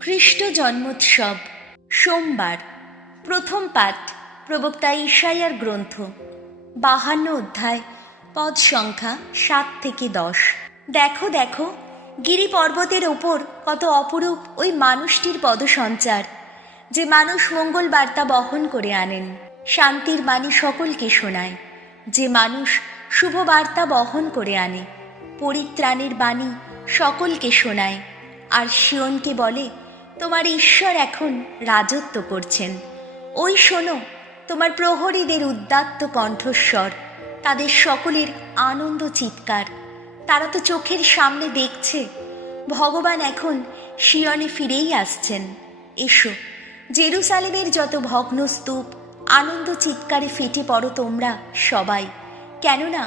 খ্রিস্ট জন্মোৎসব সোমবার। প্রথম পাঠ প্রবক্তা ইশাইয়ার গ্রন্থ 52 অধ্যায়, পদ সংখ্যা 7 থেকে 10। দেখো দেখো, গিরি পর্বতের ওপর কত অপরূপ ওই মানুষটির পদসঞ্চার, যে মানুষ মঙ্গল বার্তা বহন করে আনেন, শান্তির বাণী সকলকে শোনায়। যে মানুষ শুভ বার্তা বহন করে আনে, পরিত্রাণের বাণী সকলকে শোনায়, আর সিয়নকে বলে, তোমার ঈশ্বর এখন রাজত্ব করছেন। ওই শোনো, তোমার প্রহরীদের উদ্দাত্ত কণ্ঠস্বর, তাদের সকলের আনন্দ চিৎকার। তারা তো চোখের সামনে দেখছে ভগবান এখন সিয়নে ফিরেই আসছেন। এসো, জেরুসালেমের যত ভগ্ন স্তূপ, আনন্দ চিৎকারে ফেটে পড়ো তোমরা সবাই, কেননা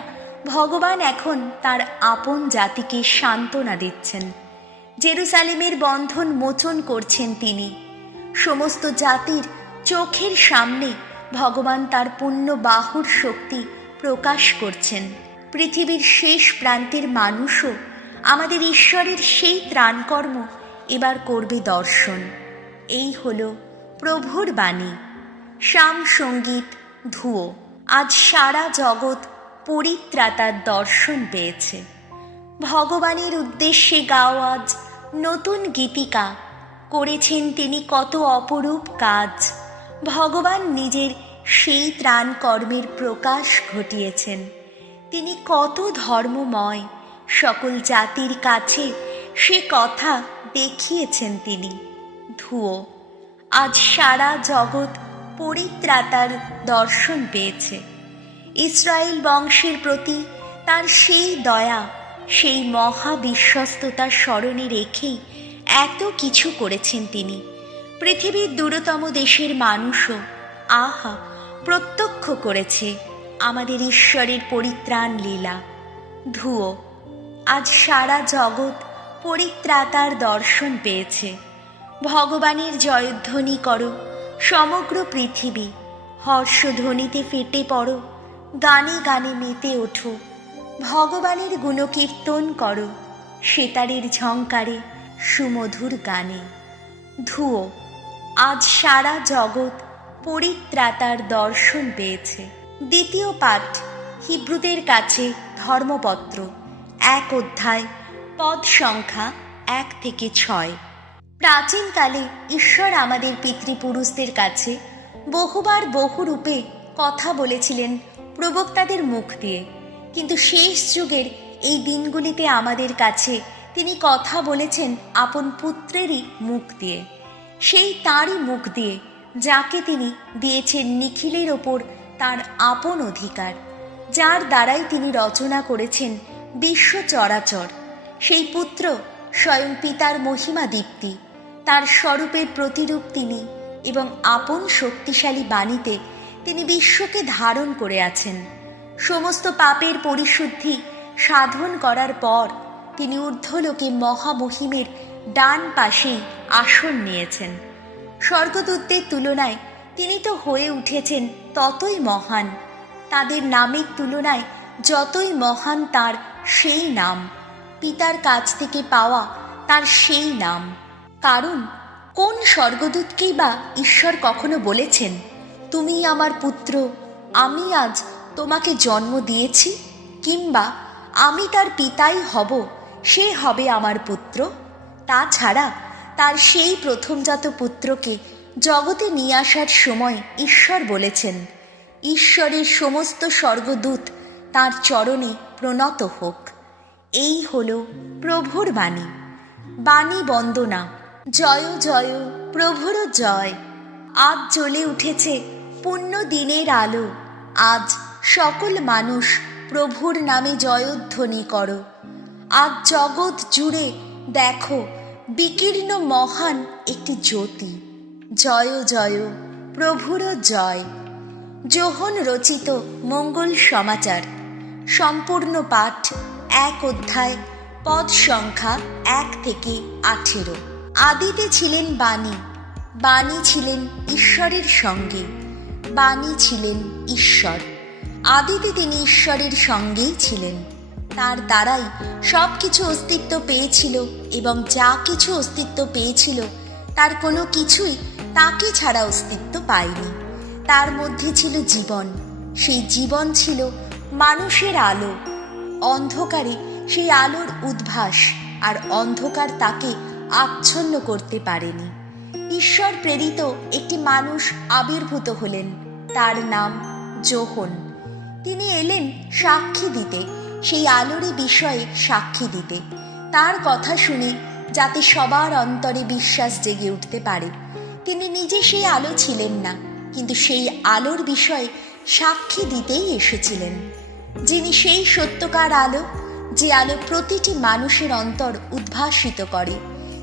ভগবান এখন তার আপন জাতিকে সান্ত্বনা দিচ্ছেন। জেরুসালেমের বন্ধন মোচন করছেন তিনি। সমস্ত জাতির চোখের সামনে ভগবান তার পূর্ণ বাহুর শক্তি প্রকাশ করছেন। পৃথিবীর শেষ প্রান্তের মানুষও আমাদের ঈশ্বরের সেই ত্রাণকর্ম এবার করবে দর্শন। এই হলো প্রভুর বাণী। শাম সঙ্গীত ধুয়ো। আজ সারা জগৎ পরিত্রাতার দর্শন পেয়েছে। ভগবানের উদ্দেশ্যে গাও আজ নতুন গীতিকা। করেছেন তিনি কত অপরূপ কাজ। ভগবান নিজের সেই ত্রাণ কর্মের প্রকাশ ঘটিয়েছেন। তিনি কত ধর্মময়, সকল জাতির কাছে সে কথা দেখিয়েছেন তিনি। ধুয়ো। আজ সারা জগৎ পরিত্রাতার দর্শন পেয়েছে। ইসরায়েল বংশের প্রতি তার সেই দয়া, সেই মহা বিশ্বস্ততার স্মরণে রেখেই এত কিছু করেছেন তিনি। পৃথিবীর দূরতম দেশের মানুষও আহা প্রত্যক্ষ করেছে আমাদের ঈশ্বরের পরিত্রাণ লীলা। ধুয়ো। আজ সারা জগৎ পরিত্রাতার দর্শন পেয়েছে। ভগবানের জয়ধ্বনি করো সমগ্র পৃথিবী। হর্ষধ্বনিতে ফেটে পড়ো, গানে গানে মেতে ওঠো। ভগবানের গুণকীর্তন করো সেতারের ঝংকারে, সুমধুর গানে। ধুয়ো। আজ সারা জগৎ পরিত্রাতার দর্শন পেয়েছে। দ্বিতীয় পাঠ হিব্রুদের কাছে ধর্মপত্র 1 অধ্যায়, পদ সংখ্যা 1 থেকে 6। প্রাচীনকালে ঈশ্বর আমাদের পিতৃপুরুষদের কাছে বহুবার বহুরূপে কথা বলেছিলেন প্রবক্তাদের মুখ দিয়ে, কিন্তু শেষ যুগের এই দিনগুলিতে আমাদের কাছে তিনি কথা বলেছেন আপন পুত্রেরই মুখ দিয়ে। সেই তাঁরই মুখ দিয়ে, যাকে তিনি দিয়েছেন নিখিলের ওপর তার আপন অধিকার, যার দ্বারাই তিনি রচনা করেছেন বিশ্ব চরাচর। সেই পুত্র স্বয়ং পিতার মহিমা দীপ্তি, তার স্বরূপের প্রতিরূপ তিনি, এবং আপন শক্তিশালী বাণীতে তিনি বিশ্বকে ধারণ করে আছেন। সমস্ত পাপের পরিশুদ্ধি সাধন করার পর তিনি ঊর্ধ্বলোকে মহামহিমের ডান পাশেই আসন নিয়েছেন। স্বর্গদূতদের তুলনায় তিনি তো হয়ে উঠেছেন ততই মহান। তাদের নামের তুলনায় যতই মহান তার সেই নাম, পিতার কাছ থেকে পাওয়া তার সেই নাম। কারণ কোন স্বর্গদূতকেই বা ঈশ্বর কখনো বলেছেন, তুমি আমার পুত্র, আমি আজ তোমাকে জন্ম দিয়েছি, কিংবা আমি তার পিতাই হব, সে হবে আমার পুত্র? তাছাড়া তার সেই প্রথমজাত পুত্রকে জগতে নিয়ে আসার সময় ঈশ্বর বলেছেন, ঈশ্বরের সমস্ত স্বর্গদূত তার চরণে প্রণত হোক। এই হলো প্রভুর বাণী। বাণী বন্দনা। জয় জয় প্রভুর জয়। আজ জ্বলে উঠেছে পুণ্য দিনের আলো। আজ সকল মানুষ প্রভুর নামে জয়ধ্বনি করো। আজ জগৎ জুড়ে দেখো বিকীর্ণ মহান একটি জ্যোতি। জয় জয় প্রভুর জয়। যোহন রচিত মঙ্গল সমাচার সম্পূর্ণ পাঠ 1 অধ্যায়, পদ সংখ্যা 1 থেকে 18। আদিতে ছিলেন বাণী, বাণী ছিলেন ঈশ্বরের সঙ্গে, বাণী ছিলেন ঈশ্বর। আদিতে তিনি ঈশ্বরের সঙ্গেই ছিলেন। তার দ্বারাই সব কিছু অস্তিত্ব পেয়েছিল, এবং যা কিছু অস্তিত্ব পেয়েছিল তার কোনো কিছুই তাকে ছাড়া অস্তিত্ব পায়নি। তার মধ্যে ছিল জীবন, সেই জীবন ছিল মানুষের আলো। অন্ধকারে সেই আলোর উদ্ভাস, আর অন্ধকার তাকে আচ্ছন্ন করতে পারেনি। ঈশ্বর প্রেরিত একটি মানুষ আবির্ভূত হলেন, তার নাম যোহন। তিনি এলেন সাক্ষী দিতে, সেই আলোরই বিষয়ে সাক্ষী দিতে, তার কথা শুনে যাতে সবার অন্তরে বিশ্বাস জেগে উঠতে পারে। তিনি নিজে সেই আলো ছিলেন না, কিন্তু সেই আলোর বিষয়ে সাক্ষী দিতেই এসেছিলেন। যিনি সেই সত্যকার আলো, যে আলো প্রতিটি মানুষের অন্তর উদ্ভাসিত করে।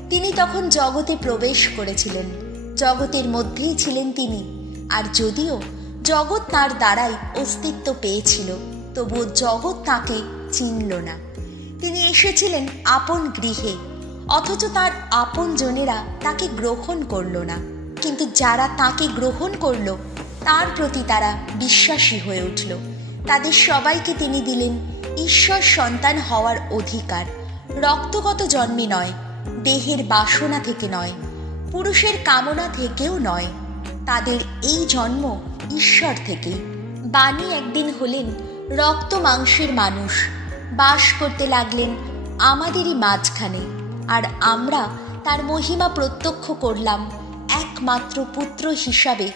তিনি তখন জগতে প্রবেশ করেছিলেন, জগতের মধ্যেই ছিলেন তিনি। আর যদিও জগৎ তাঁর দ্বারাই অস্তিত্ব পেয়েছিল, তবুও জগৎ তাঁকে চিনল না। তিনি এসেছিলেন আপন গৃহে, অথচ তার আপন জনেরা তাকে গ্রহণ করল না। কিন্তু যারা তাকে গ্রহণ করল, তার প্রতি তারা বিশ্বাসী হয়ে উঠল। তাদের সবাইকে তিনি দিলেন ঈশ্বর সন্তান হওয়ার অধিকার। রক্তগত জন্মে নয়, দেহের বাসনা থেকে নয়, পুরুষের কামনা থেকেও নয়। তাদের এই জন্ম ঈশ্বর থেকেই। বাণী একদিন হলেন রক্ত মাংসের মানুষ, বাস করতে লাগলেন আমাদেরই মাঝখানে। আর আমরা তার মহিমা প্রত্যক্ষ করলাম একমাত্র পুত্র হিসাবে।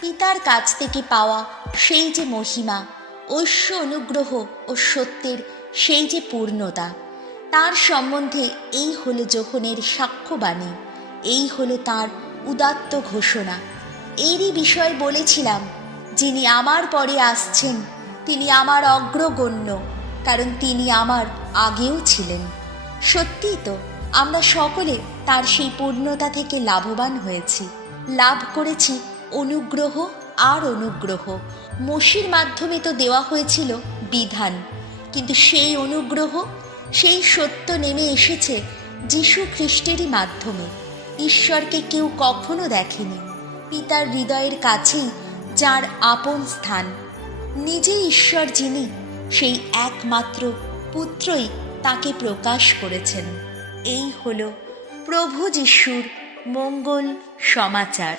পিতার কাছ থেকে পাওয়া সেই যে মহিমা, ঐশ্য অনুগ্রহ ও সত্যের সেই যে পূর্ণতা, তার সম্বন্ধে এই হলো যোহনের সাক্ষ্যবাণী, এই হলো তার উদাত্ত ঘোষণা। এরই বিষয় বলেছিলাম, যিনি আমার পরে আসছেন তিনি আমার অগ্রগণ্য, কারণ তিনি আমার আগেও ছিলেন। সত্যিই তো, আমরা সকলে তার সেই পূর্ণতা থেকে লাভবান হয়েছি। লাভ করেছি অনুগ্রহ আর অনুগ্রহ। মসির মাধ্যমে তো দেওয়া হয়েছিল বিধান, কিন্তু সেই অনুগ্রহ, সেই সত্য নেমে এসেছে যীশু খ্রিস্টেরই মাধ্যমে। ঈশ্বরকে কেউ কখনো দেখেনি। পিতার হৃদয়ের কাছেই যার আপন স্থান, নিজে ঈশ্বর যিনি, সেই একমাত্র পুত্রই তাকে প্রকাশ করেছেন। এই হলো প্রভু যিশুর মঙ্গল সমাচার।